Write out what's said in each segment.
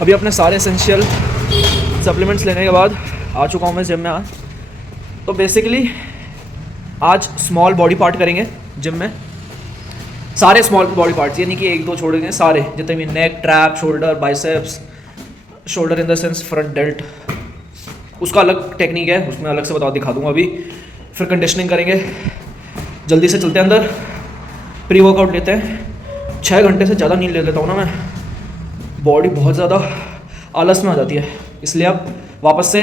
अभी अपने सारे एसेंशियल सप्लीमेंट्स लेने के बाद आ चुका हूँ मैं जिम में आज। तो बेसिकली आज स्मॉल बॉडी पार्ट करेंगे जिम में, सारे स्मॉल बॉडी पार्ट्स, यानी कि एक दो छोड़ेंगे, सारे जितने भी, neck, trap, shoulder, biceps, shoulder in the sense front delt, उसका अलग टेक्निक है, उसमें अलग से दिखा दूंगा अभी। फिर कंडीशनिंग करेंगे। जल्दी से चलते हैं अंदर, प्री वर्कआउट लेते हैं। 6 घंटे से ज़्यादा नींद ले लेता हूँ ना मैं, बॉडी बहुत ज़्यादा आलस में आ जाती है, इसलिए अब वापस से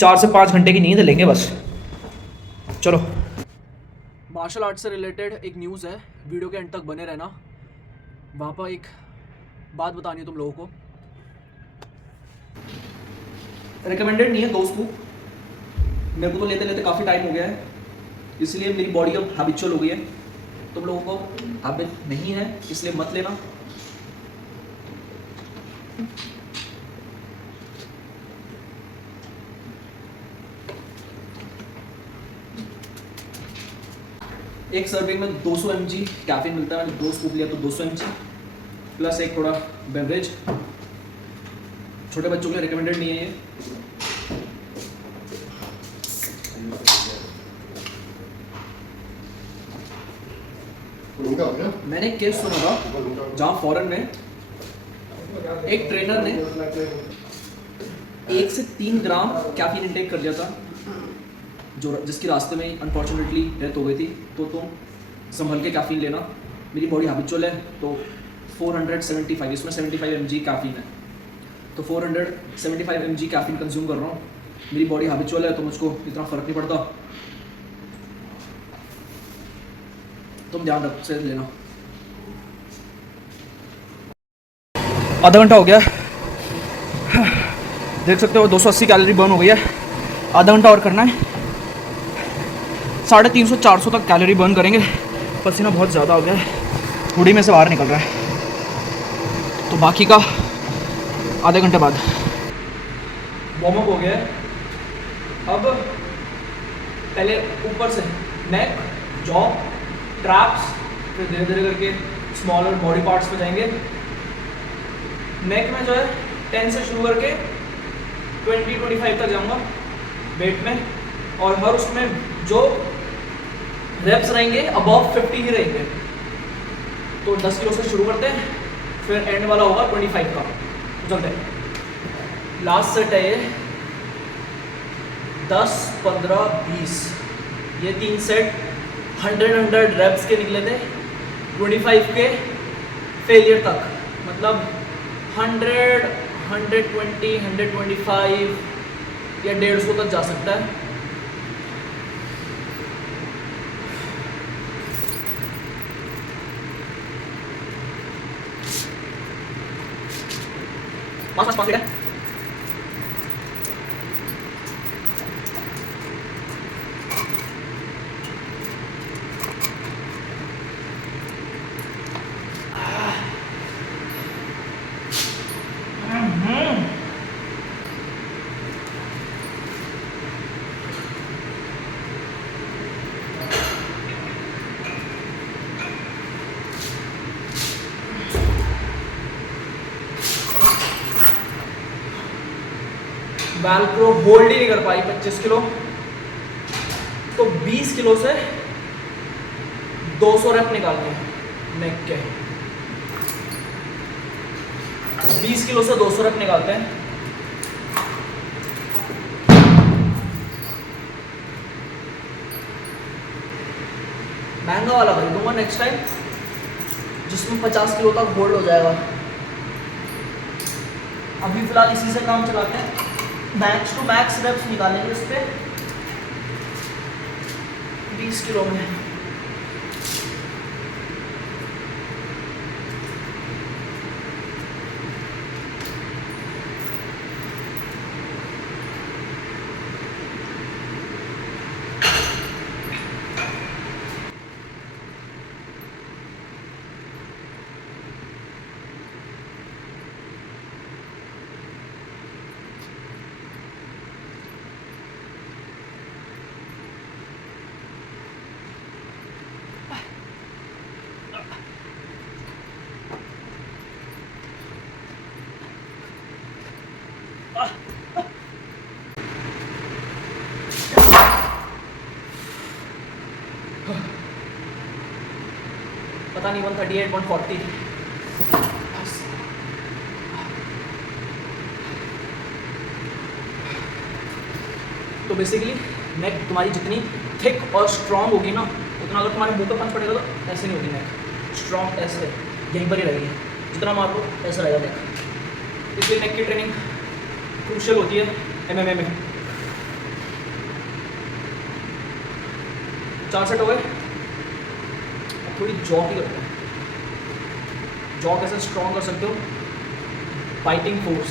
4 से 5 घंटे की नींद लेंगे बस। चलो। मार्शल आर्ट से रिलेटेड एक न्यूज़ है, वीडियो के एंड तक बने रहना। वहाँ पर एक बात बतानी है तुम लोगों को। रिकमेंडेड नहीं है 2 स्कूप, मेरे को तो लेते लेते काफ़ी टाइम हो गया है, इसलिए मेरी बॉडी अब हैबिचुअल हो गई है। तुम लोगों को हैबिट नहीं है इसलिए मत लेना। एक सर्विंग में 200 mg कैफीन मिलता है, मैंने 2 स्कूप लिया तो 200 mg प्लस एक थोड़ा बेवरेज। छोटे बच्चों के लिए रिकमेंडेड नहीं है ये। मैंने एक केस सुना था जहाँ फॉरेन में एक ट्रेनर ने 1 से 3 ग्राम कैफीन इंटेक कर लिया था, जो जिसकी रास्ते में अनफॉर्चुनेटली डेथ हो गई थी। तो तुम संभल के कैफीन लेना। मेरी बॉडी हैबिचुअल है तो 475, इसमें 75 mg कैफीन है, तो 475 mg कैफीन कंज्यूम कर रहा हूँ। मेरी बॉडी हैबिचुअल है तो मुझको इतना फ़र्क नहीं पड़ता। तुम ध्यान रख से लेना। आधा घंटा हो गया, देख सकते हो 280 कैलोरी बर्न हो गई है। आधा घंटा और करना है, 350-400 तक कैलोरी बर्न करेंगे। पसीना बहुत ज़्यादा हो गया है, हुडी में से बाहर निकल रहा है। तो बाकी का आधे घंटे बाद। वार्म अप हो गया है। अब पहले ऊपर से नेक, जॉ, ट्रैप्स, फिर धीरे धीरे करके स्मॉलर बॉडी पार्ट्स पे जाएंगे। नेक में जो है 10 से शुरू करके 20-25 तक जाऊंगा वेट में, और हर उसमें जो रेप्स रहेंगे अबव 50 ही रहेंगे। तो 10 किलो से शुरू करते हैं, फिर एंड वाला होगा 25 का। तो चलते हैं। लास्ट सेट है ये 10, 15, 20, ये 3 सेट 100 रेप्स के निकले थे, 25 के फेलियर तक, मतलब 100, 120, 125 या 150 तक जा सकता है। पाँच मिनट है। वेलक्रो होल्ड ही नहीं कर पाई 25 किलो, तो 20 किलो से 200 रेप निकालने हैं नेक के। 20 किलो से 200 रेप निकालते हैं। महंगा वाला खरीदूंगा नेक्स्ट टाइम, जिसमें 50 किलो तक होल्ड हो जाएगा। अभी फिलहाल इसी से काम चलाते हैं। मैक्स टू मैक्स रेप्स निकालेंगे इस पे 20 किलो में। पता नहीं 138 140। तो बेसिकली नेक तुम्हारी जितनी थिक और स्ट्रॉन्ग होगी ना, उतना अगर तुम्हारे मुंह पे पंच पड़ेगा तो ऐसे नहीं होगी नेक, स्ट्रॉन्ग ऐसे यहीं पर ही रहेगी, जितना मार लो ऐसा रहेगा नेक। इसलिए नेक की ट्रेनिंग क्रूशियल होती है MMA में। 4 सेट हो गए। अब थोड़ी जॉ की करते हैं। जॉ कैसे स्ट्रॉन्ग कर सकते हो? Fighting force.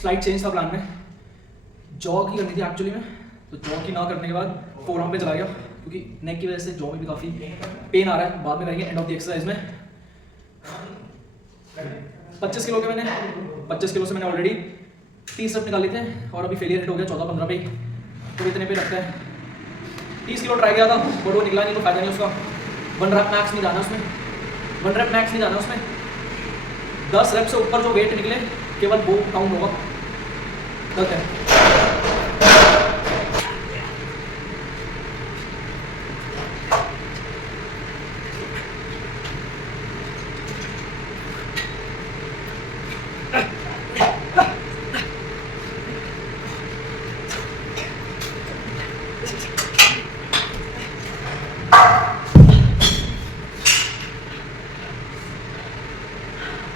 स्लाइड चेंज था प्लान में, जॉ की करनी थी एक्चुअली में, तो जॉ की ना करने के बाद फोरआर्म पे चला गया, क्योंकि नेक की वजह से जॉ में भी काफ़ी पेन आ रहा है। बाद में करेंगे एंड ऑफ द एक्सरसाइज में। 25 किलो के मैंने 25 किलो से मैंने ऑलरेडी 30 रन निकाले थे और अभी फेलियर रेट हो गया 14-15 पे, तो इतने पे रखता है। 30 किलो ट्राई किया था बट वो निकला नहीं, तो फायदा नहीं उसका। 1 रैप मैक्स नहीं जाना उसमें, 1 रैप मैक्स नहीं जाना उसमें। 10 रैप से ऊपर जो वेट निकले केवल वो काउंट होगा। गलत है।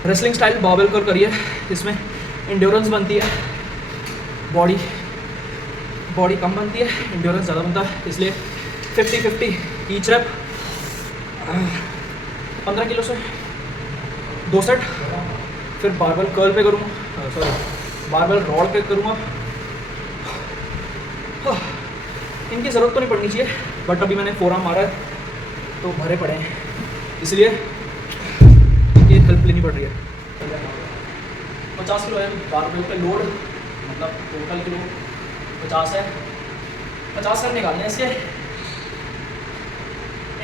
रेसलिंग स्टाइल बारबेल कर्ल करिए, इसमें इंड्योरेंस बनती है, बॉडी कम बनती है, इंड्योरेंस ज़्यादा बनता है। इसलिए 50-50 ईच रैप। 15 किलो से 2 सेट, फिर बारबेल कर्ल पे करूँगा, सॉरी बारबेल रॉड पे करूँगा। इनकी ज़रूरत तो नहीं पड़नी चाहिए, बट अभी मैंने फोरआर्म मारा है तो भरे पड़े हैं, इसलिए ये हेल्प लेनी पड़ रही है। 50 किलो है बारबेल पे लोड, मतलब टोटल किलो 50 है। 50 रन निकालने हैं इसके।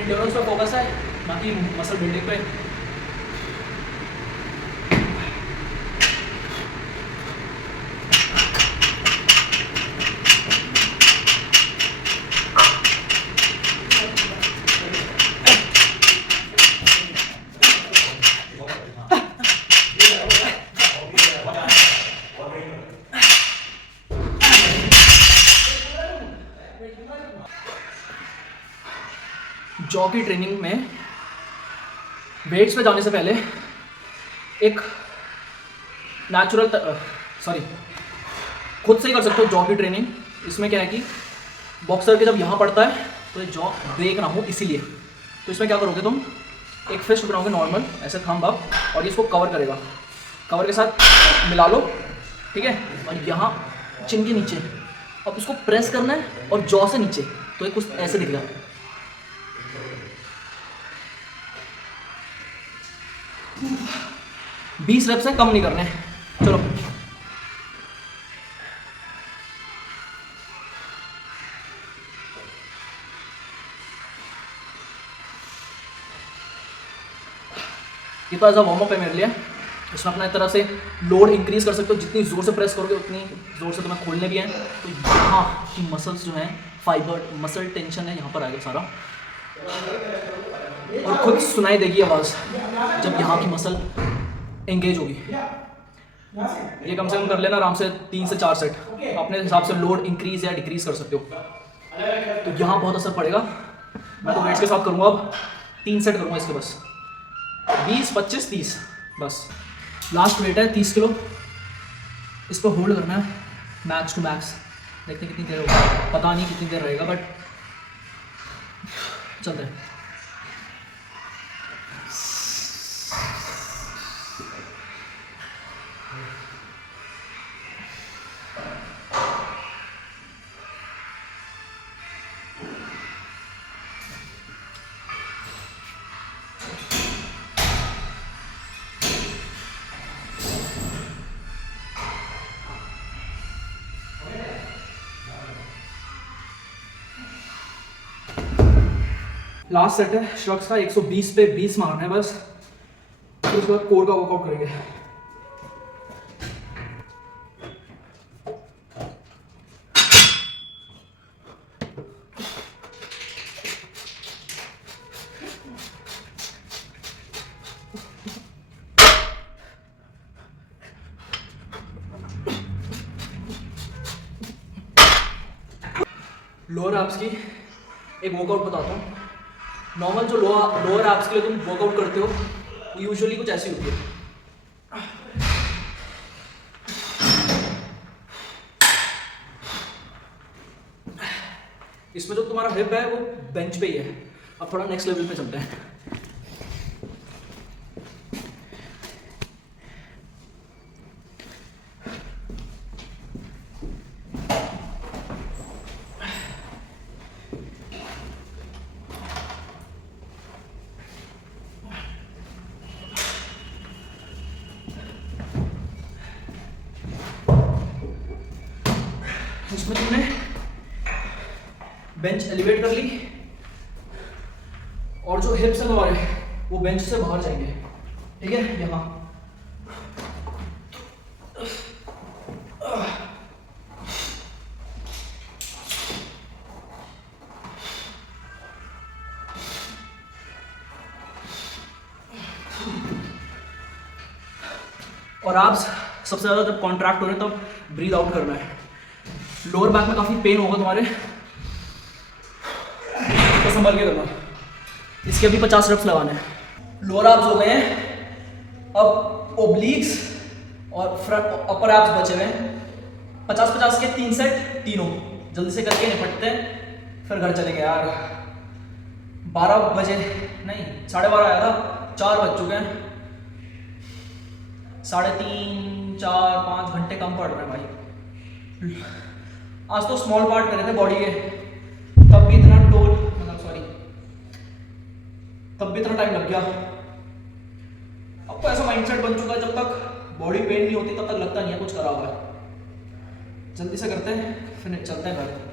एंड्योरेंस पे फोकस है, बाकी मसल बिल्डिंग पे। जॉ की ट्रेनिंग में वेट्स पे जाने से पहले एक नेचुरल खुद से ही कर सकते हो जॉ की ट्रेनिंग। इसमें क्या है कि बॉक्सर के जब यहाँ पड़ता है तो जॉ ब्रेक ना हो, इसीलिए। तो इसमें क्या करोगे तुम, एक फिस्ट बनाओगे नॉर्मल ऐसे थंब अप, और इसको कवर करेगा, कवर के साथ मिला लो, ठीक है। और यहाँ चिन के नीचे अब इसको प्रेस करना है और जॉ से नीचे, तो एक कुछ ऐसे दिखेगा। – 20 रेप्स है, कम नहीं करने। चलो ये तो ऐसा वार्म अप है मेरे लिए। इसमें अपना एक तरह से लोड इंक्रीज कर सकते हो, जितनी जोर से प्रेस करोगे उतनी जोर से तुम्हें खोलने भी हैं। तो यहाँ की मसल्स जो हैं, फाइबर मसल टेंशन है, यहाँ पर आएगा सारा, और खुद सुनाई देगी आवाज़ जब यहाँ की मसल एंगेज होगी। ये कम से कम कर लेना आराम से 3 से 4 सेट, अपने हिसाब से लोड इंक्रीज या डिक्रीज कर सकते हो। तो यहाँ बहुत असर पड़ेगा। मैं तो वेट्स के साथ करूँगा, अब 3 सेट करूँगा इसके, बस 20, 25, 30, बस लास्ट वेट है 30 किलो। इस पर होल्ड करना है मैक्स टू मैक्स। देखते कितनी देर होगा, पता नहीं कितनी देर रहेगा, बट चलते हैं। लास्ट सेट है श्रग्स का, 120 पे 20 मारना है बस। फिर उसके बाद कोर का वर्कआउट करेंगे। लोअर एब्स की एक वर्कआउट बताता हूँ। नॉर्मल जो लोअर एब्स के लिए तुम वर्कआउट करते हो वो यूजुअली कुछ ऐसी होती है। इसमें जो तुम्हारा हिप है वो बेंच पे ही है। अब थोड़ा नेक्स्ट लेवल पे चलते हैं। इसमें तुमने बेंच एलिवेट कर ली और जो हिप्स हैं तुम्हारे वो बेंच से बाहर जाएंगे, ठीक है। यहाँ और आप सबसे ज़्यादा जब कॉन्ट्रैक्ट हो रहे हैं तब ब्रीथ आउट करना है। लोअर बैक में काफ़ी पेन होगा तुम्हारे, तो संभल के करना। इसके अभी 50 रेप्स लगाने हैं। लोअर एब्स हो गए हैं, अब ओब्लिक्स और अपर एब्स बचे हुए हैं। 50-50 के 3 सेट, तीनों जल्दी से करके निपटते हैं, फिर घर चलेंगे यार। 12 बजे नहीं 12:30 आया था, 4 बज चुके हैं। 3.5, 4, 5 घंटे कम पड़ रहे हैं भाई। आज तो स्मॉल पार्ट करे थे बॉडी के, तब भी इतना तब भी इतना टाइम लग गया। अब तो ऐसा माइंडसेट बन चुका है जब तक बॉडी पेन नहीं होती तब तक लगता नहीं है कुछ करा हुआ है। जल्दी से करते हैं फिर चलते हैं घर।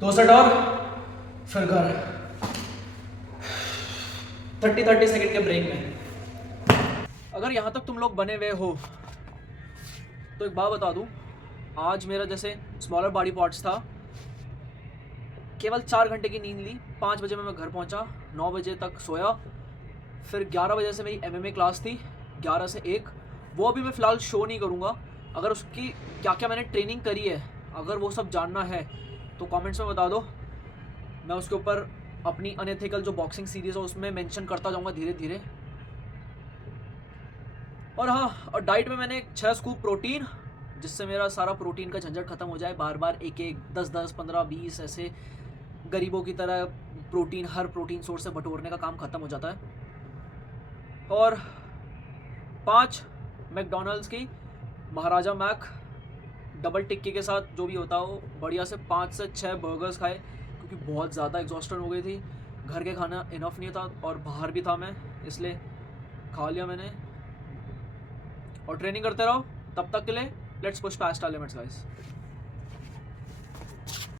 दो सेट और फिर घर। 30 सेकंड के ब्रेक में। अगर यहाँ तक तुम लोग बने हुए हो तो एक बात बता दूं, आज मेरा जैसे स्मॉलर बॉडी पार्ट्स था, केवल 4 घंटे की नींद ली। 5 बजे में मैं घर पहुँचा, 9 बजे तक सोया, फिर 11 बजे से मेरी MMA क्लास थी, 11 से 1। वो अभी मैं फ़िलहाल शो नहीं करूँगा। अगर उसकी क्या क्या मैंने ट्रेनिंग करी है, अगर वो सब जानना है तो कमेंट्स में बता दो। मैं उसके ऊपर अपनी अनएथिकल जो बॉक्सिंग सीरीज़ है उसमें मेंशन करता जाऊँगा धीरे धीरे। और हाँ, और डाइट में मैंने 6 स्कूप प्रोटीन, जिससे मेरा सारा प्रोटीन का झंझट ख़त्म हो जाए। बार बार एक 10, 15, 20 ऐसे गरीबों की तरह प्रोटीन हर प्रोटीन सोर्स से बटोरने का काम ख़त्म हो जाता है। और 5 मैकडॉनल्ड्स की महाराजा मैक डबल टिक्की के साथ जो भी होता हो बढ़िया से 5 से 6 बर्गर्स खाए, क्योंकि बहुत ज़्यादा एग्जॉस्टेड हो गई थी। घर के खाना इनफ नहीं था और बाहर भी था मैं, इसलिए खा लिया मैंने। और ट्रेनिंग करते रहो। तब तक के लिए let's push past our limits guys.